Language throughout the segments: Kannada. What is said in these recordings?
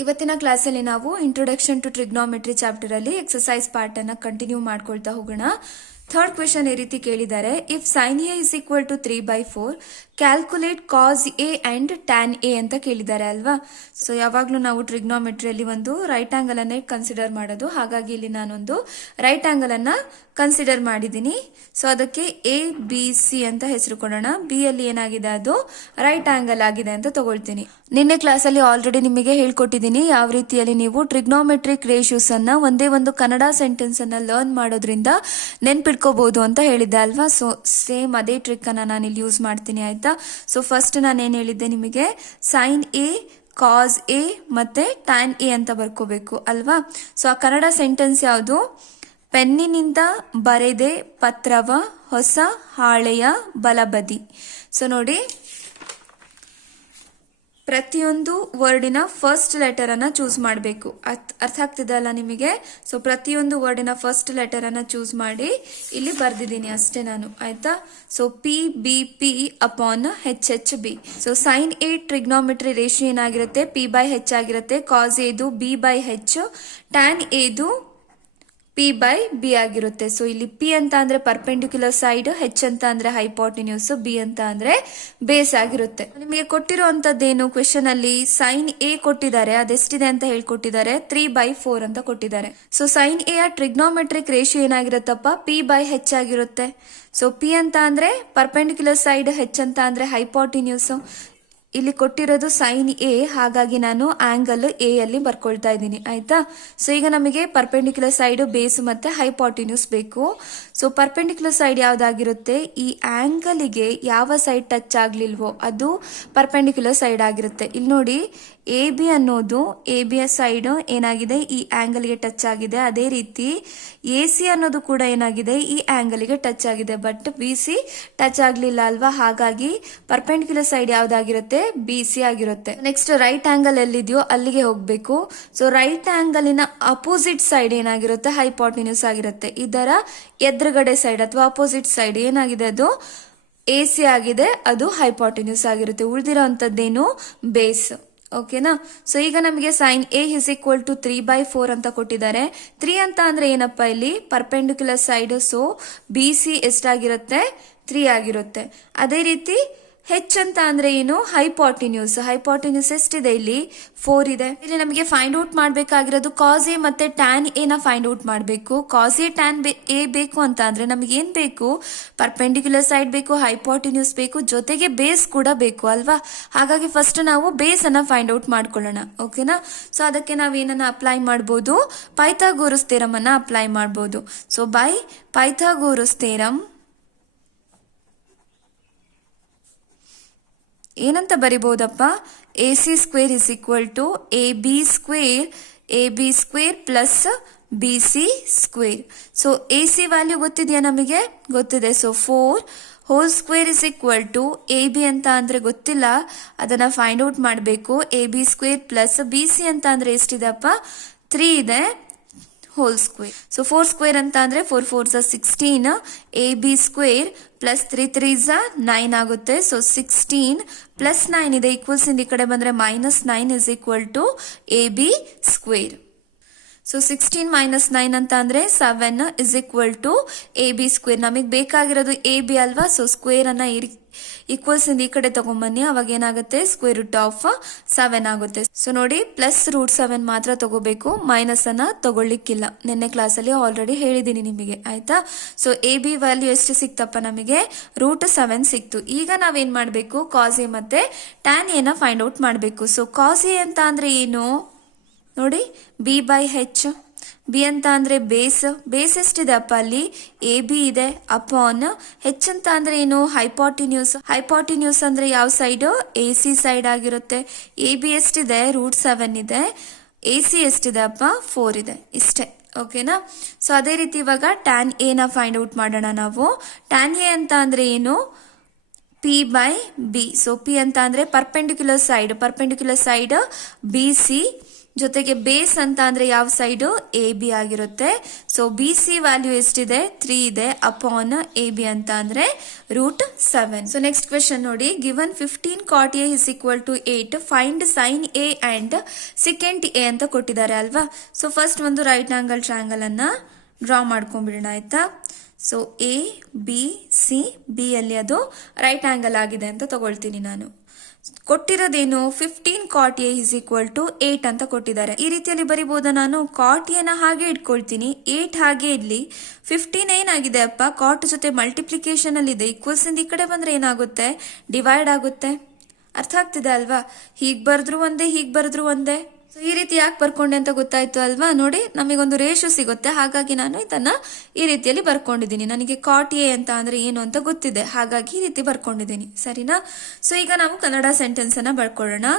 ಇವತ್ತಿನ ಕ್ಲಾಸಲ್ಲಿ ನಾವು ಇಂಟ್ರೊಡಕ್ಷನ್ ಟು ಟ್ರಿಗ್ನೋಮೆಟ್ರಿ ಚಾಪ್ಟರ್ ಅಲ್ಲಿ ಎಕ್ಸರ್ಸೈಸ್ ಪಾರ್ಟ್ ಅನ್ನ ಕಂಟಿನ್ಯೂ ಮಾಡ್ಕೊಳ್ತಾ ಹೋಗೋಣ. ಥರ್ಡ್ ಕ್ವೆಶನ್ ಈ ರೀತಿ ಕೇಳಿದ್ದಾರೆ, if sine A is equal to 3/4 calculate cos A and tan A ಅಂತ ಕೇಳಿದ್ದಾರೆ ಅಲ್ವಾ. ಸೊ ಯಾವಾಗ್ಲೂ ನಾವು ಟ್ರಿಗ್ನೋಮೆಟ್ರಿಯಲ್ಲಿ ಒಂದು ರೈಟ್ ಆಂಗಲ್ ಅನ್ನೇ ಕನ್ಸಿಡರ್ ಮಾಡೋದು, ಹಾಗಾಗಿ ಇಲ್ಲಿ ನಾನೊಂದು ರೈಟ್ ಆಂಗಲ್ ಅನ್ನ ಕನ್ಸಿಡರ್ ಮಾಡಿದ್ದೀನಿ. ಸೊ ಅದಕ್ಕೆ ಎ ಬಿ ಸಿ ಅಂತ ಹೆಸರು ಕೊಡೋಣ. ಬಿ ಅಲ್ಲಿ ಏನಾಗಿದೆ ಅದು ರೈಟ್ ಆಂಗಲ್ ಆಗಿದೆ ಅಂತ ತಗೊಳ್ತೀನಿ. ನಿನ್ನೆ ಕ್ಲಾಸ್ ಅಲ್ಲಿ ಆಲ್ರೆಡಿ ನಿಮಗೆ ಹೇಳ್ಕೊಟ್ಟಿದ್ದೀನಿ ಯಾವ ರೀತಿಯಲ್ಲಿ ನೀವು ಟ್ರಿಗ್ನೋಮೆಟ್ರಿಕ್ ರೇಷಿಯೋಸ್ ಅನ್ನ ಒಂದೇ ಒಂದು ಕನ್ನಡ ಸೆಂಟೆನ್ಸ್ ಅನ್ನ ಲರ್ನ್ ಮಾಡೋದ್ರಿಂದ ನೆನ್ಪಿಟ್ಕೋಬಹುದು ಅಂತ ಹೇಳಿದ್ದೆ ಅಲ್ವಾ. ಸೊ ಸೇಮ್ ಅದೇ ಟ್ರಿಕ್ ಅನ್ನ ನಾನು ಇಲ್ಲಿ ಯೂಸ್ ಮಾಡ್ತೀನಿ ಆಯ್ತಾ. ಸೊ ಫಸ್ಟ್ ನಾನು ಏನ್ ಹೇಳಿದ್ದೆ ನಿಮಗೆ, ಸೈನ್ ಎ ಕಾಸ್ ಎ ಮತ್ತೆ ಟ್ಯಾನ್ ಎ ಅಂತ ಬರ್ಕೋಬೇಕು ಅಲ್ವಾ. ಸೊ ಆ ಕನ್ನಡ ಸೆಂಟೆನ್ಸ್ ಯಾವುದು, ಪೆನ್ನಿನಿಂದ ಬರೆದೆ ಪತ್ರವ ಹೊಸ ಹಾಳೆಯ ಬಲಬದಿ. ಸೊ ನೋಡಿ, ಪ್ರತಿಯೊಂದು ವರ್ಡಿನ ಫಸ್ಟ್ ಲೆಟರ್ ಅನ್ನ ಚೂಸ್ ಮಾಡಬೇಕು. ಅರ್ಥ ಆಗ್ತಿದೆ ಅಲ್ಲ ನಿಮಗೆ. ಸೊ ಪ್ರತಿಯೊಂದು ವರ್ಡಿನ ಫಸ್ಟ್ ಲೆಟರ್ ಅನ್ನ ಚೂಸ್ ಮಾಡಿ ಇಲ್ಲಿ ಬರ್ದಿದ್ದೀನಿ ಅಷ್ಟೇ ನಾನು ಆಯ್ತಾ. So P B P upon H H B. So sine A trigonometry ratio ಏನಾಗಿರುತ್ತೆ, ಪಿ ಬೈ ಹೆಚ್ ಆಗಿರುತ್ತೆ. ಕಾಸ್ ಎದು ಬಿ ಬೈ ಹೆಚ್, ಟ್ಯಾನ್ ಎದು ಪಿ ಬೈ ಬಿ ಆಗಿರುತ್ತೆ. ಸೊ ಇಲ್ಲಿ ಪಿ ಅಂತ ಅಂದ್ರೆ ಪರ್ಪೆಂಡಿಕ್ಯುಲರ್ ಸೈಡ್, ಹೆಚ್ ಅಂತ ಅಂದ್ರೆ ಹೈಪೋಟಿನ್ಯೂಸ್, ಬಿ ಅಂತ ಅಂದ್ರೆ ಬೇಸ್ ಆಗಿರುತ್ತೆ. ನಿಮಗೆ ಕೊಟ್ಟಿರುವಂತದ್ದೇನು ಕ್ವೆಶನ್ ಅಲ್ಲಿ, ಸೈನ್ ಎ ಕೊಟ್ಟಿದ್ದಾರೆ, ಅದೆಷ್ಟಿದೆ ಅಂತ ಹೇಳ್ಕೊಟ್ಟಿದ್ದಾರೆ, 3/4 ಅಂತ ಕೊಟ್ಟಿದ್ದಾರೆ. ಸೊ ಸೈನ್ ಎ ಯ ಟ್ರಿಗ್ನೋಮೆಟ್ರಿಕ್ ರೇಷಿಯೋ ಏನಾಗಿರುತ್ತಪ್ಪ, ಪಿ ಬೈ ಹೆಚ್ ಆಗಿರುತ್ತೆ. ಸೊ ಪಿ ಅಂತ ಅಂದ್ರೆ ಪರ್ಪೆಂಡಿಕ್ಯುಲರ್ ಸೈಡ್, ಹೆಚ್ ಅಂತ ಅಂದ್ರೆ ಹೈಪೋಟಿನ್ಯೂಸ್. ಇಲ್ಲಿ ಕೊಟ್ಟಿರೋದು ಸೈನ್ ಎ, ಹಾಗಾಗಿ ನಾನು ಆಂಗಲ್ ಎ ಅಲ್ಲಿ ಬರ್ಕೊಳ್ತಾ ಇದ್ದೀನಿ ಆಯ್ತಾ. ಸೊ ಈಗ ನಮಗೆ ಪರ್ಪೆಂಡಿಕ್ಯುಲರ್ ಸೈಡ್, ಬೇಸ್ ಮತ್ತೆ ಹೈಪೋಟಿನ್ಯೂಸ್ ಬೇಕು. ಸೊ ಪರ್ಪೆಂಡಿಕ್ಯುಲರ್ ಸೈಡ್ ಯಾವ್ದಾಗಿರುತ್ತೆ, ಈ ಆಂಗಲ್ಗೆ ಯಾವ ಸೈಡ್ ಟಚ್ ಆಗ್ಲಿಲ್ವೋ ಅದು ಪರ್ಪೆಂಡಿಕ್ಯುಲರ್ ಸೈಡ್ ಆಗಿರುತ್ತೆ. ಇಲ್ಲಿ ನೋಡಿ, ಎ ಬಿ ಅನ್ನೋದು ಎ ಬಿಯ ಸೈಡ್ ಏನಾಗಿದೆ, ಈ ಆಂಗಲ್ಗೆ ಟಚ್ ಆಗಿದೆ. ಅದೇ ರೀತಿ ಎ ಸಿ ಅನ್ನೋದು ಕೂಡ ಏನಾಗಿದೆ, ಈ ಆಂಗಲ್ಗೆ ಟಚ್ ಆಗಿದೆ. ಬಟ್ ಬಿ ಸಿ ಟಚ್ ಆಗ್ಲಿಲ್ಲ ಅಲ್ವಾ, ಹಾಗಾಗಿ ಪರ್ಪೆಂಡಿಕ್ಯುಲರ್ ಸೈಡ್ ಯಾವ್ದಾಗಿರುತ್ತೆ, ಬಿ ಸಿ ಆಗಿರುತ್ತೆ. ನೆಕ್ಸ್ಟ್ ರೈಟ್ ಆಂಗಲ್ ಎಲ್ಲಿದೆಯೋ ಅಲ್ಲಿಗೆ ಹೋಗ್ಬೇಕು. ಸೊ ರೈಟ್ ಆಂಗಲಿನ ಅಪೋಸಿಟ್ ಸೈಡ್ ಏನಾಗಿರುತ್ತೆ, ಹೈಪೋಟಿನ್ಯೂಸ್ ಆಗಿರುತ್ತೆ. ಇದರ ಎದುರುಗಡೆ ಸೈಡ್ ಅಥವಾ ಅಪೋಸಿಟ್ ಸೈಡ್ ಏನಾಗಿದೆ, ಅದು ಎ ಸಿ ಆಗಿದೆ, ಅದು ಹೈಪೋಟಿನ್ಯೂಸ್ ಆಗಿರುತ್ತೆ. ಉಳಿದಿರೋಂಥದ್ದೇನು, ಬೇಸ್. ಓಕೆನಾ. ಸೊ ಈಗ ನಮಗೆ sine A is equal to 3/4 ಅಂತ ಕೊಟ್ಟಿದ್ದಾರೆ. 3 ಅಂತ ಅಂದ್ರೆ ಏನಪ್ಪಾ, ಇಲ್ಲಿ perpendicular side. So B C ಎಷ್ಟಾಗಿರುತ್ತೆ, 3 ಆಗಿರುತ್ತೆ. ಅದೇ ರೀತಿ ಹೆಚ್ ಅಂತ ಅಂದ್ರೆ ಏನು, ಹೈಪೋಟಿನ್ಯೂಸ್. ಹೈಪೋಟಿನ್ಯೂಸ್ ಎಷ್ಟಿದೆ, ಇಲ್ಲಿ 4 ಇದೆ. ಇಲ್ಲಿ ನಮಗೆ ಫೈಂಡ್ ಔಟ್ ಮಾಡ್ಬೇಕಾಗಿರೋದು ಕಾಸ್ ಎ ಮತ್ತೆ ಟ್ಯಾನ್ ಎ ನ ಫೈಂಡ್ ಔಟ್ ಮಾಡಬೇಕು. ಕಾಸ್ ಎ ಟ್ಯಾನ್ ಎ ಬೇಕು ಅಂತ ಅಂದ್ರೆ ನಮಗೆ ಏನ್ ಬೇಕು, ಪರ್ಪೆಂಡಿಕ್ಯುಲರ್ ಸೈಡ್ ಬೇಕು, ಹೈಪೋಟಿನ್ಯೂಸ್ ಬೇಕು, ಜೊತೆಗೆ ಬೇಸ್ ಕೂಡ ಬೇಕು ಅಲ್ವಾ. ಹಾಗಾಗಿ ಫಸ್ಟ್ ನಾವು ಬೇಸ್ ಅನ್ನ ಫೈಂಡ್ ಔಟ್ ಮಾಡ್ಕೊಳ್ಳೋಣ. ಓಕೆನಾ. ಸೊ ಅದಕ್ಕೆ ನಾವೇನನ್ನ ಅಪ್ಲೈ ಮಾಡಬಹುದು, ಪೈಥಾಗೋರಸ್ ಥಿಯರಂ ಅನ್ನ ಅಪ್ಲೈ ಮಾಡಬಹುದು. ಸೊ ಬೈ ಪೈಥಾಗೋರಸ್ ಥಿಯರಂ ಏನಂತ ಬರಿಬಹುದಪ್ಪ, A C square is equal to A B square plus B C square. So A C value ಗೊತ್ತಿದೆಯಾ, ನಮಗೆ ಗೊತ್ತಿದೆ. So 4 whole square is equal to A B ಅಂತ ಅಂದ್ರೆ ಗೊತ್ತಿಲ್ಲ, ಅದನ್ನ ಫೈಂಡ್ ಔಟ್ ಮಾಡಬೇಕು. A B square plus B C ಅಂತ ಅಂದ್ರೆ ಎಷ್ಟಿದೆಪ್ಪ, 3 ಇದೆ, ಹೋಲ್ ಸ್ಕ್ವೇರ್. ಸೊ 4 ಸ್ಕ್ವೇರ್ ಅಂತ ಅಂದ್ರೆ 4 4 16, ಎ ಬಿ ಸ್ಕ್ವೇರ್ ಪ್ಲಸ್ 3 3 9 ಆಗುತ್ತೆ. ಸೊ 16 ಪ್ಲಸ್ 9 ಇದೆ, ಈಕ್ವಲ್ಸ್ ಇಂದ ಈ ಕಡೆ ಬಂದ್ರೆ -9 is equal to A B square. So 16 - 9 ಅಂತ ಅಂದ್ರೆ 7 is equal to A B square. ನಮಗೆ ಬೇಕಾಗಿರೋದು ಎ ಬಿ ಅಲ್ವಾ. ಸೊ ಸ್ಕ್ವೇರ್ ಅನ್ನ ಈಕ್ವಲ್ಸ್ ಇಂದ ಈ ಕಡೆ ತಗೊಂಡ್ಬನ್ನಿ, ಅವಾಗ ಏನಾಗುತ್ತೆ, ಸ್ಕ್ವೇರ್ ರೂಟ್ ಆಫ್ 7 ಆಗುತ್ತೆ. ಸೊ ನೋಡಿ, ಪ್ಲಸ್ √7 ಮಾತ್ರ ತಗೋಬೇಕು, ಮೈನಸ್ ಅನ್ನ ತಗೊಳ್ಳಿಕ್ಕಿಲ್ಲ. ನಿನ್ನೆ ಕ್ಲಾಸ್ ಅಲ್ಲಿ ಆಲ್ರೆಡಿ ಹೇಳಿದೀನಿ ನಿಮಗೆ ಆಯ್ತಾ. ಸೊ ಎ ಬಿ ವ್ಯಾಲ್ಯೂ ಎಷ್ಟು ಸಿಕ್ತಪ್ಪ, ನಮಗೆ √7 ಸಿಕ್ತು. ಈಗ ನಾವೇನ್ ಮಾಡ್ಬೇಕು, ಕಾಸ್ ಎ ಮತ್ತೆ ಟ್ಯಾನ್ ಎ ನ ಫೈಂಡ್ ಔಟ್ ಮಾಡ್ಬೇಕು. ಸೊ ಕಾಸ್ ಎ ಅಂತ ಅಂದ್ರೆ ಏನು ನೋಡಿ, ಬಿ ಬೈ ಹೆಚ್. ಬಿ ಅಂತ ಅಂದ್ರೆ ಬೇಸ್ ಎಷ್ಟಿದೆ ಅಪ್ಪ, ಅಲ್ಲಿ ಎ ಬಿ ಇದೆ, ಅಪಾನ್ ಹೆಚ್ ಅಂತ ಅಂದ್ರೆ ಏನು, ಹೈಪೋಟಿನ್ಯೂಸ್ ಅಂದ್ರೆ ಯಾವ ಸೈಡ್, ಎ ಸಿ ಸೈಡ್ ಆಗಿರುತ್ತೆ. ಎ ಬಿ ಎಷ್ಟಿದೆ, √7 ಇದೆ, ಎ ಸಿ ಎಷ್ಟಿದೆ ಅಪ್ಪ, 4 ಇದೆ. ಇಷ್ಟೇ. ಓಕೆನಾ. ಸೊ ಅದೇ ರೀತಿ ಇವಾಗ ಟ್ಯಾನ್ ಎ ನ ಫೈಂಡ್ ಔಟ್ ಮಾಡೋಣ ನಾವು. ಟ್ಯಾನ್ ಎ ಅಂತ ಅಂದ್ರೆ ಏನು, P by B. So P ಅಂತ ಅಂದ್ರೆ ಪರ್ಪೆಂಡಿಕ್ಯುಲರ್ ಸೈಡ್ ಬಿ ಸಿ ಜೊತೆಗೆ ಬೇಸ್ ಅಂತ ಅಂದ್ರೆ ಯಾವ ಸೈಡ್ ಎ ಬಿ ಆಗಿರುತ್ತೆ. ಸೊ ಬಿ ಸಿ ವ್ಯಾಲ್ಯೂ ಎಷ್ಟಿದೆ 3 ಇದೆ ಅಪಾನ್ ಎ ಬಿ ಅಂತ ಅಂದ್ರೆ √7. ಸೊ ನೆಕ್ಸ್ಟ್ ಕ್ವೆಶನ್ ನೋಡಿ, given 15 cot A is equal to 8 find sine A and secant A ಅಂತ ಕೊಟ್ಟಿದ್ದಾರೆ ಅಲ್ವಾ. ಸೊ ಫಸ್ಟ್ ಒಂದು ರೈಟ್ ಆಂಗಲ್ ಟ್ರಯಾಂಗಲ್ ಅನ್ನ ಡ್ರಾ ಮಾಡ್ಕೊಂಡ್ಬಿಡೋಣ ಆಯ್ತಾ. So A B C B ಅಲ್ಲಿ ಅದು ರೈಟ್ ಆಂಗಲ್ ಆಗಿದೆ ಅಂತ ತಗೊಳ್ತೀನಿ ನಾನು. ಕೊಟ್ಟಿರೋದೇನು 15 cot A is equal to 8 ಅಂತ ಕೊಟ್ಟಿದ್ದಾರೆ. ಈ ರೀತಿಯಲ್ಲಿ ಬರಿಬಹುದಾ ನಾನು? cot A ನ ಹಾಗೆ ಇಟ್ಕೊಳ್ತೀನಿ, 8 ಹಾಗೆ ಇರ್ಲಿ. 15 ಏನಾಗಿದೆ ಅಪ್ಪ, cot ಜೊತೆ ಮಲ್ಟಿಪ್ಲಿಕೇಶನ್ ಅಲ್ಲಿ ಇದೆ, ಈಕ್ವಲ್ಸ್ ಇಂದ ಈ ಕಡೆ ಬಂದ್ರೆ ಏನಾಗುತ್ತೆ, ಡಿವೈಡ್ ಆಗುತ್ತೆ. ಅರ್ಥ ಆಗ್ತಿದೆ ಅಲ್ವಾ? ಹೀಗ್ ಬರೆದ್ರು ಒಂದೇ, ಹೀಗ್ ಬರೆದ್ರು ಒಂದೇ. ಸೊ ಈ ರೀತಿ ಯಾಕೆ ಬರ್ಕೊಂಡೆ ಅಂತ ಗೊತ್ತಾಯ್ತು ಅಲ್ವಾ. ನೋಡಿ ನಮಗೊಂದು ರೇಷು ಸಿಗುತ್ತೆ, ಹಾಗಾಗಿ ನಾನು ಇದನ್ನ ಈ ರೀತಿಯಲ್ಲಿ ಬರ್ಕೊಂಡಿದ್ದೀನಿ. ನನಗೆ cot A ಅಂತ ಅಂದ್ರೆ ಏನು ಅಂತ ಗೊತ್ತಿದೆ, ಹಾಗಾಗಿ ಈ ರೀತಿ ಬರ್ಕೊಂಡಿದ್ದೀನಿ, ಸರಿನಾ. ಸೊ ಈಗ ನಾವು ಕನ್ನಡ ಸೆಂಟೆನ್ಸ್ ಅನ್ನ ಬರ್ಕೊಳ್ಳೋಣ.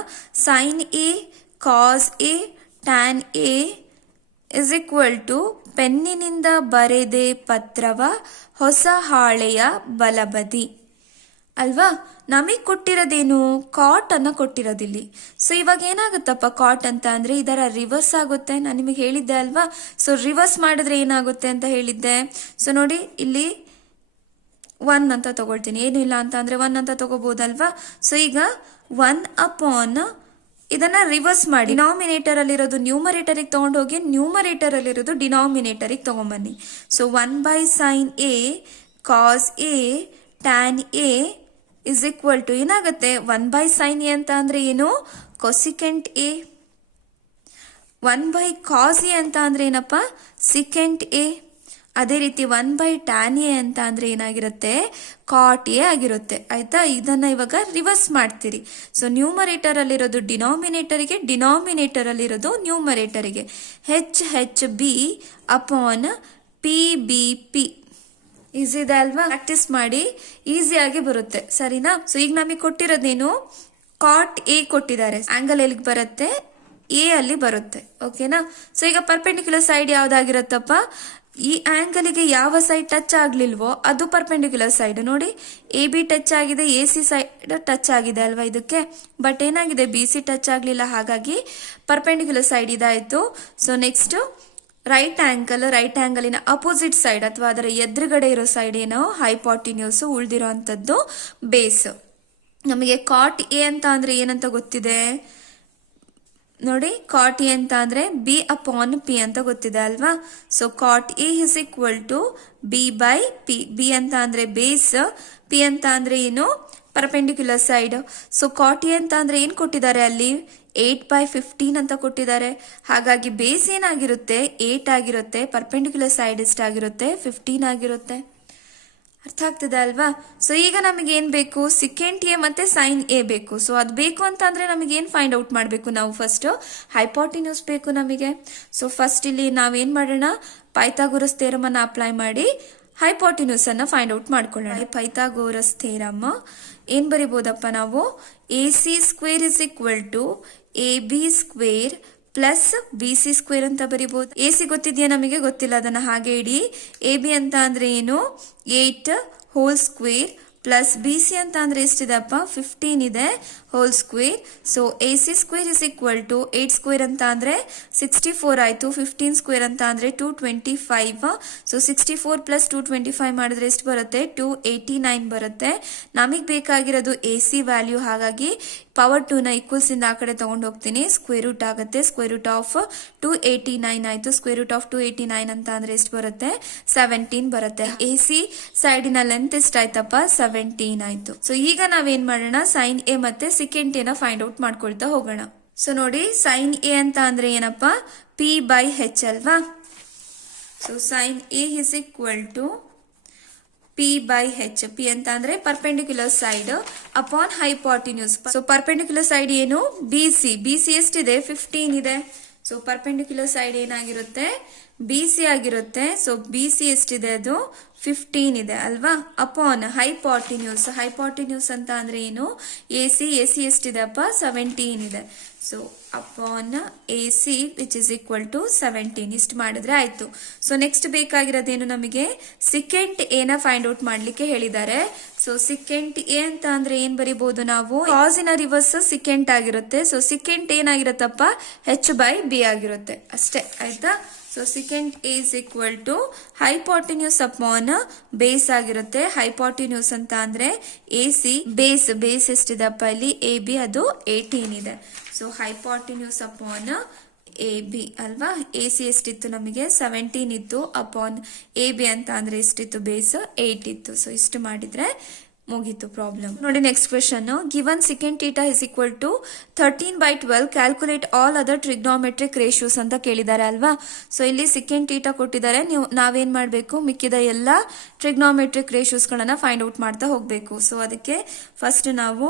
Sine A cos A tan A is equal to ಪೆನ್ನಿನಿಂದ ಬರೆದೆ ಪತ್ರವ ಹೊಸ ಹಾಳೆಯ ಬಲಬದಿ ಅಲ್ವಾ. ನಮಗ್ ಕೊಟ್ಟಿರೋದೇನು, ಕಾಟ್ ಅನ್ನ ಕೊಟ್ಟಿರೋದಿಲ್ಲಿ. ಸೊ ಇವಾಗ ಏನಾಗುತ್ತಪ್ಪ ಕಾಟ್ ಅಂತ ಅಂದ್ರೆ ಇದರ ರಿವರ್ಸ್ ಆಗುತ್ತೆ, ನಾನು ನಿಮಗೆ ಹೇಳಿದ್ದೆ ಅಲ್ವಾ. ಸೊ ರಿವರ್ಸ್ ಮಾಡಿದ್ರೆ ಏನಾಗುತ್ತೆ ಅಂತ ಹೇಳಿದ್ದೆ. ಸೊ ನೋಡಿ ಇಲ್ಲಿ 1 ಅಂತ ತಗೊಳ್ತೀನಿ, ಏನು ಇಲ್ಲ ಅಂತ ಅಂದ್ರೆ 1 ಅಂತ ತಗೋಬಹುದಲ್ವಾ. ಸೊ ಈಗ 1 ಅಪಾನ್ ಇದನ್ನ ರಿವರ್ಸ್ ಮಾಡಿ ಡಿನಾಮಿನೇಟರ್ ಅಲ್ಲಿರೋದು ನ್ಯೂಮರೇಟರಿಗೆ ತಗೊಂಡು ಹೋಗಿ ನ್ಯೂಮರೇಟರ್ ಅಲ್ಲಿರೋದು ಡಿನಾಮಿನೇಟರಿಗೆ ತಗೊಂಬನ್ನಿ. So 1/sin A cos A tan A is equal to ಏನಾಗುತ್ತೆ, 1/sin A ಅಂತ ಅಂದ್ರೆ ಏನು, ಕೊಸಿಕೆಂಟ್ ಎ. 1/cos A ಅಂತ ಅಂದ್ರೆ ಏನಪ್ಪ, ಸಿಕೆಂಟ್ ಎ. ಅದೇ ರೀತಿ 1/tan A ಅಂತ ಅಂದ್ರೆ ಏನಾಗಿರುತ್ತೆ, cot A ಆಗಿರುತ್ತೆ ಆಯ್ತಾ. ಇದನ್ನ ಇವಾಗ ರಿವರ್ಸ್ ಮಾಡ್ತೀರಿ. ಸೊ ನ್ಯೂಮರೇಟರ್ ಅಲ್ಲಿರೋದು ಡಿನಾಮಿನೇಟರಿಗೆ, ಡಿನಾಮಿನೇಟರ್ ಅಲ್ಲಿರೋದು ನ್ಯೂಮರೇಟರಿಗೆ. HHB ಅಪಾನ್ PBP ಈಸಿ ಇದೆ ಅಲ್ವಾ. ಪ್ರಾಕ್ಟೀಸ್ ಮಾಡಿ, ಈಸಿಯಾಗಿ ಬರುತ್ತೆ, ಸರಿನಾ. ಸೊ ಈಗ ನಮಗೆ ಕೊಟ್ಟಿರೋದೇನು, cot A ಕೊಟ್ಟಿದ್ದಾರೆ, ಆಂಗಲ್ ಎಲ್ಲಿಗೆ ಬರುತ್ತೆ, ಎ ಅಲ್ಲಿ ಬರುತ್ತೆ, ಓಕೆನಾ. ಸೊ ಈಗ ಪರ್ಪೆಂಡಿಕ್ಯುಲರ್ ಸೈಡ್ ಯಾವ್ದಾಗಿರತ್ತಪ್ಪ, ಈ ಆಂಗಲ್ಗೆ ಯಾವ ಸೈಡ್ ಟಚ್ ಆಗ್ಲಿಲ್ವೋ ಅದು ಪರ್ಪೆಂಡಿಕ್ಯುಲರ್ ಸೈಡ್. ನೋಡಿ ಎ ಬಿ ಟಚ್ ಆಗಿದೆ, ಎ ಸಿ ಸೈಡ್ ಟಚ್ ಆಗಿದೆ ಅಲ್ವಾ ಇದಕ್ಕೆ, ಬಟ್ ಏನಾಗಿದೆ ಬಿ ಸಿ ಟಚ್ ಆಗ್ಲಿಲ್ಲ, ಹಾಗಾಗಿ ಪರ್ಪೆಂಡಿಕ್ಯುಲರ್ ಸೈಡ್ ಇದಾಯ್ತು. ಸೊ ನೆಕ್ಸ್ಟ್ ರೈಟ್ ಆಂಗಲಿನ ಅಪೋಸಿಟ್ ಸೈಡ್ ಅಥವಾ ಅದರ ಎದುರುಗಡೆ ಇರೋ ಸೈಡ್ ಏನೋ ಹೈಪಾಟಿನ್ಯೂಸ್, ಉಳಿದಿರೋ ಅಂತದ್ದು ಬೇಸ್. ನಮಗೆ cot A ಅಂತ ಅಂದ್ರೆ ಏನಂತ ಗೊತ್ತಿದೆ ನೋಡಿ, cot A ಅಂತ ಅಂದ್ರೆ B ಅಪಾನ್ P ಅಂತ ಗೊತ್ತಿದೆ ಅಲ್ವಾ. So cot A is equal to B/P. B ಅಂತ ಅಂದ್ರೆ ಬೇಸ್, P ಅಂತ ಅಂದ್ರೆ ಏನು, perpendicular side. So cot A ಅಂತ ಅಂದ್ರೆ ಏನ್ ಕೊಟ್ಟಿದ್ದಾರೆ ಅಲ್ಲಿ, 8/15 ಅಂತ ಕೊಟ್ಟಿದ್ದಾರೆ. ಹಾಗಾಗಿ ಬೇಸ್ ಏನಾಗಿರುತ್ತೆ, 8 ಆಗಿರುತ್ತೆ, ಪರ್ಪೆಂಡಿಕ್ಯುಲರ್ ಸೈಡ್ ಎಷ್ಟಾಗಿರುತ್ತೆ, 15 ಆಗಿರುತ್ತೆ. ಅರ್ಥ ಆಗ್ತದೆ ಅಲ್ವಾ. ಸೊ ಈಗ ನಮಗೆ ಏನ್ ಬೇಕು, ಸಿಕೆಂಟ್ ಎ ಮತ್ತೆ ಸೈನ್ ಎ ಬೇಕು. ಸೊ ಅದು ಬೇಕು ಅಂತ ಅಂದ್ರೆ ನಮಗೆ ಏನ್ ಫೈಂಡ್ ಔಟ್ ಮಾಡಬೇಕು, ನಾವು ಫಸ್ಟ್ ಹೈಪಾಟಿನ್ಯೂಸ್ ಬೇಕು ನಮಗೆ. ಸೊ ಫಸ್ಟ್ ಇಲ್ಲಿ ನಾವೇನ್ ಮಾಡೋಣ, ಪೈಥಾಗೋರಸ್ ಥಿಯರಮ್ ಅನ್ನ ಅಪ್ಲೈ ಮಾಡಿ ಹೈಪಾಟಿನ್ಯೂಸ್ ಅನ್ನ ಫೈಂಡ್ ಔಟ್ ಮಾಡ್ಕೊಳ್ಳೋಣ. ಪೈಥಾಗೋರಸ್ ಥಿಯರಮ್ ಏನ್ ಬರಿಬಹುದಪ್ಪ ನಾವು, AC² is equal to AB² plus BC² ಅಂತ ಬರಿಬಹುದು. AC ಗೊತ್ತಿದೆಯಾ, ನಮಗೆ ಗೊತ್ತಿಲ್ಲ, ಅದನ್ನ ಹಾಗೆ ಇಡಿ. AB ಅಂತ ಅಂದ್ರೆ ಏನು, 8 ಹೋಲ್ ಸ್ಕ್ವೇರ್ ಪ್ಲಸ್ BC ಅಂತ ಅಂದ್ರೆ ಎಷ್ಟಿದೆಪ್ಪ, 15 ಇದೆ whole square. So AC² is equal to 8² ಅಂತ ಅಂದ್ರೆ 64 ಆಯ್ತು, 15² ಅಂತ ಅಂದ್ರೆ 225. ಸೊ 64 ಪ್ಲಸ್ 225 ಮಾಡಿದ್ರೆ ಎಷ್ಟು ಬರುತ್ತೆ, 289 ಬರುತ್ತೆ. ನಮಗ್ ಬೇಕಾಗಿರೋದು AC ವ್ಯಾಲ್ಯೂ, ಹಾಗಾಗಿ ಪವರ್ 2 ನ ಈಕ್ವಲ್ಸ್ ಇಂದ ಆ ಕಡೆ ತಗೊಂಡು ಹೋಗ್ತೀನಿ, ಸ್ಕ್ವೇರ್ ರೂಟ್ ಆಗುತ್ತೆ. ಸ್ಕ್ವೇರ್ ರೂಟ್ ಆಫ್ 289 ಆಯ್ತು. ಸ್ಕ್ವೇರ್ ರೂಟ್ ಆಫ್ 289 ಅಂತ ಅಂದ್ರೆ ಎಷ್ಟು ಬರುತ್ತೆ, 17 ಬರುತ್ತೆ. AC ಸೈಡಿನ ಲೆಂತ್ ಎಷ್ಟಾಯ್ತಪ್ಪ, 17 ಆಯ್ತು. ಸೊ ಈಗ ನಾವೇನ್ ಮಾಡೋಣ, ಸೈನ್ ಎ ಮತ್ತೆ ಸಿಕೆಂಟ್ ಎನ ಫೈಂಡ್ ಔಟ್ ಮಾಡ್ಕೊಳ್ತಾ ಹೋಗೋಣ. ಸೊ ನೋಡಿ ಸೈನ್ ಎ ಅಂತ ಅಂದ್ರೆ ಏನಪ್ಪ, P/H ಅಲ್ವಾ. So sine A is equal to P/H. P ಅಂತ ಅಂದ್ರೆ perpendicular side upon hypotenuse. So perpendicular side ಏನು, BC ಎಷ್ಟಿದೆ, 15 ಇದೆ. ಸೊ ಪರ್ಪೆಂಡಿಕ್ಯುಲರ್ ಸೈಡ್ ಏನಾಗಿರುತ್ತೆ, BC ಆಗಿರುತ್ತೆ. ಸೊ BC ಎಷ್ಟಿದೆ, ಅದು 15 ಇದೆ ಅಲ್ವಾ, ಅಪಾನ್ ಹೈಪಾಟಿನ್ಯೂಸ್. ಹೈಪಾಟಿನ್ಯೂಸ್ ಅಂತ ಅಂದ್ರೆ ಏನು, AC ಎಷ್ಟಿದೆ ಅಪ್ಪ, 17 ಇದೆ. So upon A C which is equal to 17 ಇಷ್ಟು ಮಾಡಿದ್ರೆ ಆಯ್ತು. ಸೊ ನೆಕ್ಸ್ಟ್ ಬೇಕಾಗಿರೋದೇನು ನಮಗೆ ಸಿಕೆಂಟ್ ಎನ ಫೈಂಡ್ ಔಟ್ ಮಾಡ್ಲಿಕ್ಕೆ ಹೇಳಿದ್ದಾರೆ. ಸೊ ಸಿಕೆಂಟ್ ಎ ಅಂತ ಅಂದ್ರೆ ಏನ್ ಬರಿಬಹುದು ನಾವು, ಕಾಸಿನ ರಿವರ್ಸ್ ಸಿಕೆಂಟ್ ಆಗಿರುತ್ತೆ. ಸೊ ಸಿಕೆಂಟ್ ಏನಾಗಿರುತ್ತಪ್ಪ, h/b ಆಗಿರುತ್ತೆ ಅಷ್ಟೇ ಆಯ್ತಾ. So secant A is equal to hypotenuse upon base ಆಗಿರುತ್ತೆ. ಹೈಪಾಟಿನ್ಯೂಸ್ ಅಂತ ಅಂದ್ರೆ ಎ ಸಿ, ಬೇಸ್ ಎಷ್ಟಿದೆಪ್ಪ ಇಲ್ಲಿ ಎ ಬಿ ಅದು 18 ಇದೆ. So hypotenuse upon A B ಅಲ್ವಾ, ಎ ಸಿ ಎಷ್ಟಿತ್ತು ನಮಗೆ 17 ಇತ್ತು, ಅಪಾನ್ ಎ ಬಿ ಅಂತ ಅಂದ್ರೆ ಎಷ್ಟಿತ್ತು ಬೇಸ್ 8 ಇತ್ತು. ಸೊ ಇಷ್ಟು ಮಾಡಿದ್ರೆ ಮುಗೀತು ಪ್ರಾಬ್ಲಮ್. ನೋಡಿ next question, given secant theta is equal to 13/12 calculate all other trigonometric ratios ಅಂತ ಕೇಳಿದ್ದಾರೆ ಅಲ್ವಾ. ಸೊ ಇಲ್ಲಿ ಸಿಕೆಂಟ್ ಥೀಟಾ ಕೊಟ್ಟಿದ್ದಾರೆ, ನಾವೇನ್ ಮಾಡಬೇಕು, ಮಿಕ್ಕಿದ ಎಲ್ಲ ಟ್ರಿಗ್ನೋಮೆಟ್ರಿಕ್ ರೇಷಿಯೋಸ್ ಗಳನ್ನ ಫೈಂಡ್ ಔಟ್ ಮಾಡ್ತಾ ಹೋಗ್ಬೇಕು. ಸೊ ಅದಕ್ಕೆ ಫಸ್ಟ್ ನಾವು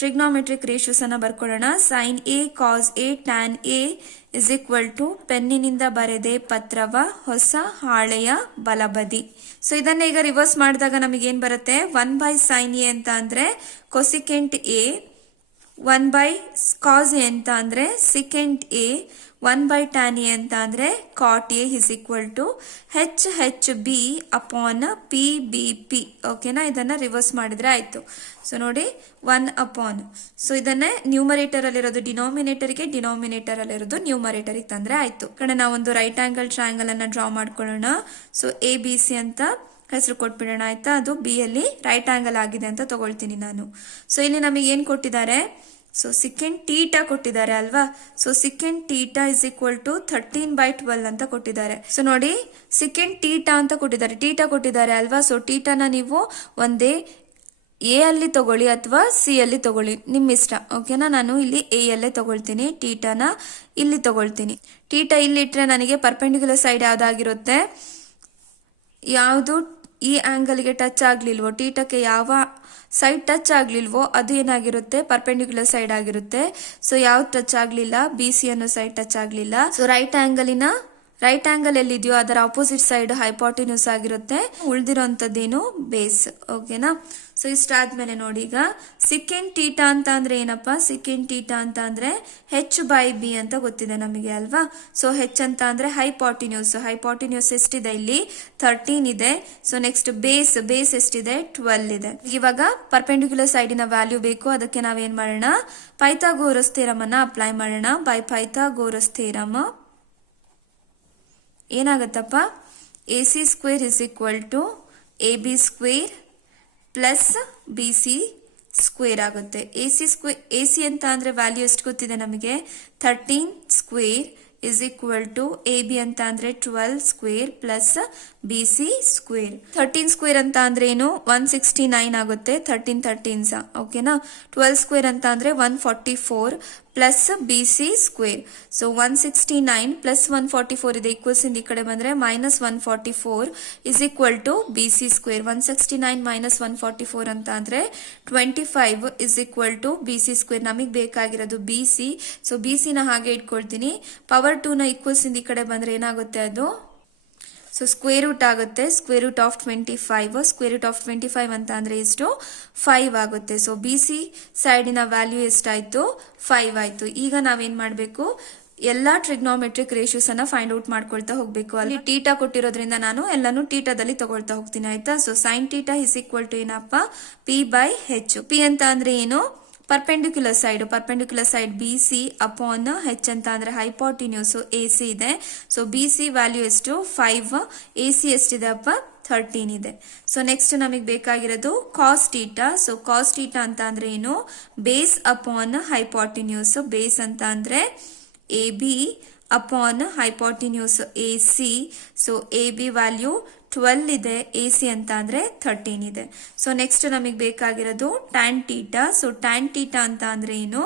ಟ್ರಿಗ್ನೋಮೆಟ್ರಿಕ್ ರೇಷಿಯೋಸ್ ಅನ್ನ ಬರ್ಕೊಳ್ಳೋಣ. Sine A cos A tan A is equal to ಪೆನ್ನಿನಿಂದ ಬರೆದೆ ಪತ್ರವ ಹೊಸ ಹಾಳೆಯ ಬಲಬದಿ. ಸೊ ಇದನ್ನ ಈಗ ರಿವರ್ಸ್ ಮಾಡಿದಾಗ ನಮಗೆ ಏನ್ ಬರುತ್ತೆ, 1/sin ಎ ಅಂತ ಅಂದ್ರೆ ಕೊಸಿಕೆಂಟ್ ಎ, 1/cos ಎ ಅಂತ ಅಂದ್ರೆ ಸಿಕೆಂಟ್ ಎ, 1/tan ಎ ಅಂತ ಅಂದ್ರೆ cot A is equal to h/b upon p/b/p. ಓಕೆನಾ, ಇದನ್ನ ರಿವರ್ಸ್ ಮಾಡಿದ್ರೆ ಆಯ್ತು. ಸೊ ನೋಡಿ 1 ಅಪಾನ್, ಸೊ ಇದನ್ನೇ ನ್ಯೂಮರೇಟರ್ ಅಲ್ಲಿರೋದು ಡಿನಾಮಿನೇಟರ್ ಗೆ, ಡಿನಾಮಿನೇಟರ್ ಅಲ್ಲಿರೋದು ನ್ಯೂಮರೇಟರ್ ಗೆ ತಂದ್ರೆ ಆಯ್ತು. ಕಡೆ ನಾವೊಂದು ರೈಟ್ ಆಂಗಲ್ ಟ್ರಯಾಂಗಲ್ ಅನ್ನ ಡ್ರಾ ಮಾಡ್ಕೊಳ್ಳೋಣ. ಸೊ ಎ ಬಿ ಸಿ ಅಂತ ಹೆಸರು ಕೊಟ್ಬಿಡೋಣ ಆಯ್ತಾ. ಅದು ಬಿ ಅಲ್ಲಿ ರೈಟ್ ಆಂಗಲ್ ಆಗಿದೆ ಅಂತ ತಗೊಳ್ತೀನಿ ನಾನು. ಸೊ ಇಲ್ಲಿ ನಮಗೆ ಏನ್ ಕೊಟ್ಟಿದ್ದಾರೆ, ಸೊ ಸಿಕೆಂಟ್ ಥೀಟಾ ಕೊಟ್ಟಿದ್ದಾರೆ ಅಲ್ವಾ. So secant theta is equal to 13/12 ಅಂತ ಕೊಟ್ಟಿದ್ದಾರೆ. ಸೊ ನೋಡಿ ಸಿಕೆಂಟ್ ಥೀಟಾ ಅಂತ ಕೊಟ್ಟಿದ್ದಾರೆ, ಥೀಟಾ ಕೊಟ್ಟಿದ್ದಾರೆ ಅಲ್ವಾ. ಸೊ ಥೀಟಾನ ನೀವು ಒಂದೇ ಎ ಅಲ್ಲಿ ತಗೊಳ್ಳಿ ಅಥವಾ ಸಿ ಅಲ್ಲಿ ತಗೊಳ್ಳಿ, ನಿಮ್ ಇಷ್ಟ. ಓಕೆನಾ, ನಾನು ಇಲ್ಲಿ ಎ ಅಲ್ಲೇ ತಗೊಳ್ತೀನಿ, ಥೀಟಾನ ಇಲ್ಲಿ ತಗೊಳ್ತೀನಿ. ಥೀಟಾ ಇಲ್ಲಿ ಇಟ್ರೆ ನನಗೆ ಪರ್ಪೆಂಡಿಕ್ಯುಲರ್ ಸೈಡ್ ಯಾವ್ದಾಗಿರುತ್ತೆ, ಯಾವುದು ಈ ಆಂಗಲ್ಗೆ ಟಚ್ ಆಗ್ಲಿಲ್ವೋ, ಥೀಟಾಕ್ಕೆ ಯಾವ ಸೈಡ್ ಟಚ್ ಆಗ್ಲಿಲ್ವೋ ಅದು ಏನಾಗಿರುತ್ತೆ, ಪರ್ಪೆಂಡಿಕ್ಯುಲರ್ ಸೈಡ್ ಆಗಿರುತ್ತೆ. ಸೊ ಯಾವ್ದು ಟಚ್ ಆಗ್ಲಿಲ್ಲ, ಬಿ ಸಿ ಅನ್ನೋ ಸೈಡ್ ಟಚ್ ಆಗ್ಲಿಲ್ಲ. ಸೊ ರೈಟ್ ಆಂಗಲ್ ಎಲ್ಲಿದೆಯೋ ಅದರ ಆಪೋಸಿಟ್ ಸೈಡ್ ಹೈಪಾಟಿನ್ಯೂಸ್ ಆಗಿರುತ್ತೆ, ಉಳ್ದಿರೋಂಥದ್ದೇನು ಬೇಸ್. ಓಕೆನಾ. ಸೊ ಇಷ್ಟಾದ್ಮೇಲೆ ನೋಡಿ ಈಗ ಸಿಕೆಂಟ್ ಥೀಟಾ ಅಂತ ಅಂದ್ರೆ ಏನಪ್ಪಾ, ಸಿಕೆಂಟ್ ಥೀಟಾ ಅಂತ ಅಂದ್ರೆ h/b ಅಂತ ಗೊತ್ತಿದೆ ನಮಗೆ ಅಲ್ವಾ. ಸೊ ಹೆಚ್ ಅಂತ ಅಂದ್ರೆ ಹೈಪಾಟಿನ್ಯೂಸ್ ಎಷ್ಟಿದೆ ಇಲ್ಲಿ 13 ಇದೆ. ಸೊ ನೆಕ್ಸ್ಟ್ ಬೇಸ್ ಎಷ್ಟಿದೆ 12 ಇದೆ. ಇವಾಗ ಪರ್ಪೆಂಡಿಕ್ಯುಲರ್ ಸೈಡಿನ ವ್ಯಾಲ್ಯೂ ಬೇಕು, ಅದಕ್ಕೆ ನಾವೇನ್ ಮಾಡೋಣ, ಪೈಥಾಗೋರಸ್ ಥಿಯರಮ್ ಅನ್ನ ಅಪ್ಲೈ ಮಾಡೋಣ. ಬೈ ಪೈಥಾಗೋರಸ್ ಥಿಯರಮ್ ಏನಾಗತ್ತಪ್ಪ, A C square is equal to A B square plus B C square ಆಗುತ್ತೆ. ಎ ಸಿ ಅಂತ ಅಂದ್ರೆ ವ್ಯಾಲ್ಯೂ ಎಷ್ಟು ಗೊತ್ತಿದೆ ನಮಗೆ, 13 square is equal to A B ಅಂತ ಅಂದ್ರೆ 12 square plus B C square. 13 square ಅಂತ ಅಂದ್ರೆ ಏನು, 169 ಆಗುತ್ತೆ, 13 ಓಕೆನಾ. 12 ಸ್ಕ್ವೇರ್ ಅಂತ ಅಂದ್ರೆ 144 plus B C square. So 169 plus 144 ಇದೆ, ಈಕ್ವಲ್ಸ್ ಇಂದ ಈ ಕಡೆ ಬಂದ್ರೆ -144 is equal to B C square. 169 minus 144 ಅಂತ ಅಂದ್ರೆ 25 is equal to B C square. ನಮಗೆ ಬೇಕಾಗಿರೋದು B C. So B C ನ ಹಾಗೆ ಇಟ್ಕೊಳ್ತೀನಿ. ಪವರ್ 2 ನ ಈಕ್ವಲ್ಸ್ ಇಂದ ಈ ಕಡೆ ಬಂದ್ರೆ ಏನಾಗುತ್ತೆ ಅದು, ಸೊ ಸ್ಕ್ವೇರ್ ರೂಟ್ ಆಗುತ್ತೆ. Square root of 25, square root of 25 ಅಂತ ಅಂದ್ರೆ ಎಷ್ಟು 5 ಆಗುತ್ತೆ. ಸೊ ಬಿ ಸಿ ಸೈಡಿನ ವ್ಯಾಲ್ಯೂ ಎಷ್ಟಾಯ್ತು 5 ಆಯ್ತು. ಈಗ ನಾವೇನ್ ಮಾಡ್ಬೇಕು, ಎಲ್ಲಾ ಟ್ರಿಗ್ನೋಮೆಟ್ರಿಕ್ ರೇಷಿಯೋಸ್ ಅನ್ನ ಫೈಂಡ್ ಔಟ್ ಮಾಡ್ಕೊಳ್ತಾ ಹೋಗ್ಬೇಕು. ಅಲ್ಲಿ ಟೀಟಾ ಕೊಟ್ಟಿರೋದ್ರಿಂದ ನಾನು ಎಲ್ಲಾನು ಟೀಟಾದಲ್ಲಿ ತಗೊಳ್ತಾ ಹೋಗ್ತೀನಿ ಆಯ್ತಾ. So sine theta is equal to ಏನಪ್ಪ, p/h. ಪಿ ಅಂತ ಅಂದ್ರೆ ಏನು, perpendicular side B C upon H ಅಂತ ಅಂದ್ರೆ ಹೈಪಾಟಿನ್ಯೂಸ್ ಎ ಸಿ ಇದೆ. ಸೊ ಬಿ ಸಿ ವ್ಯಾಲ್ಯೂ ಎಷ್ಟು 5, ಎ ಸಿ ಎಷ್ಟಿದೆ ಅಪ್ಪ 13 ಇದೆ. ಸೊ ನೆಕ್ಸ್ಟ್ ನಮಗೆ ಬೇಕಾಗಿರೋದು cos theta. So cos theta ಅಂತ ಅಂದ್ರೆ ಏನು, ಬೇಸ್ ಅಪಾನ್ ಹೈಪಾಟಿನ್ಯೂಸ್. ಬೇಸ್ ಅಂತ ಅಂದ್ರೆ A B upon hypotenuse A C. So A B value 12 ಇದೆ, ಎ ಸಿ ಅಂತ ಅಂದ್ರೆ 13 ಇದೆ. ಸೊ ನೆಕ್ಸ್ಟ್ ನಮಗೆ ಬೇಕಾಗಿರೋದು tan theta. So tan theta ಅಂತ ಅಂದ್ರೆ ಏನು,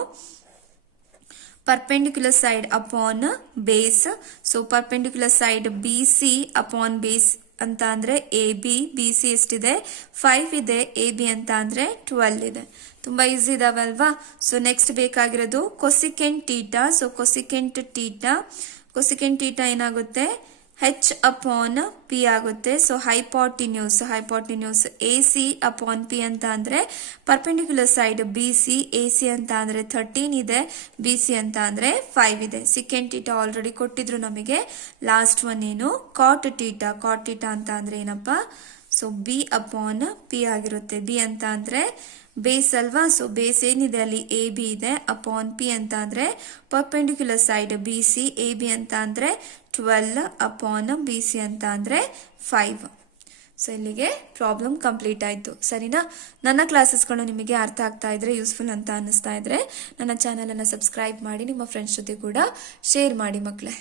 perpendicular side upon base. So perpendicular side B C upon base ಅಂತ ಅಂದ್ರೆ ಎ ಬಿ. ಬಿ ಸಿ ಎಷ್ಟಿದೆ 5 ಇದೆ, ಎ ಬಿ ಅಂತ ಅಂದ್ರೆ 12 ಇದೆ. ತುಂಬಾ ಈಸಿ ಇದಾವಲ್ವಾ. ಸೊ ನೆಕ್ಸ್ಟ್ ಬೇಕಾಗಿರೋದು cosecant theta. So cosecant theta ಏನಾಗುತ್ತೆ, ಹೆಚ್ ಅಪಾನ್ ಪಿ ಆಗುತ್ತೆ. So hypotenuse A C upon P ಅಂತ ಅಂದ್ರೆ perpendicular side B C, A C ಅಂತ ಅಂದ್ರೆ 13 ಇದೆ, ಬಿ ಸಿ ಅಂತ ಅಂದ್ರೆ 5 ಇದೆ. ಸಿಕೆಂಡ್ ಟೀಟಾ ಆಲ್ರೆಡಿ ಕೊಟ್ಟಿದ್ರು ನಮಗೆ. ಲಾಸ್ಟ್ ಒನ್ ಏನು ಕಾಟ್ ಟೀಟಾ ಅಂತ ಅಂದ್ರೆ ಏನಪ್ಪಾ, ಸೊ ಬಿ ಅಪಾನ್ ಪಿ ಆಗಿರುತ್ತೆ. ಬಿ ಅಂತ ಅಂದ್ರೆ ಬೇಸ್ ಅಲ್ವಾ, ಸೊ ಬೇಸ್ ಏನಿದೆ ಅಲ್ಲಿ ಎ ಬಿ ಇದೆ, ಅಪಾನ್ ಪಿ ಅಂತ ಅಂದ್ರೆ perpendicular side B C, A B ಅಂತ ಅಂದ್ರೆ 12 ಅಪಾನ್ ಬಿ ಸಿ ಅಂತ ಅಂದ್ರೆ 5. ಸೊ ಇಲ್ಲಿಗೆ ಪ್ರಾಬ್ಲಮ್ ಕಂಪ್ಲೀಟ್ ಆಯ್ತು. ಸರಿನಾ? ನನ್ನ ಕ್ಲಾಸಸ್ಗಳು ನಿಮಗೆ ಅರ್ಥ ಆಗ್ತಾ ಇದ್ರೆ, ಯೂಸ್ಫುಲ್ ಅಂತ ಅನ್ನಿಸ್ತಾ ಇದ್ರೆ ನನ್ನ ಚಾನಲ್ ಅನ್ನ ಸಬ್ಸ್ಕ್ರೈಬ್ ಮಾಡಿ, ನಿಮ್ಮ ಫ್ರೆಂಡ್ಸ್ ಜೊತೆ ಕೂಡ ಶೇರ್ ಮಾಡಿ ಮಕ್ಕಳೇ.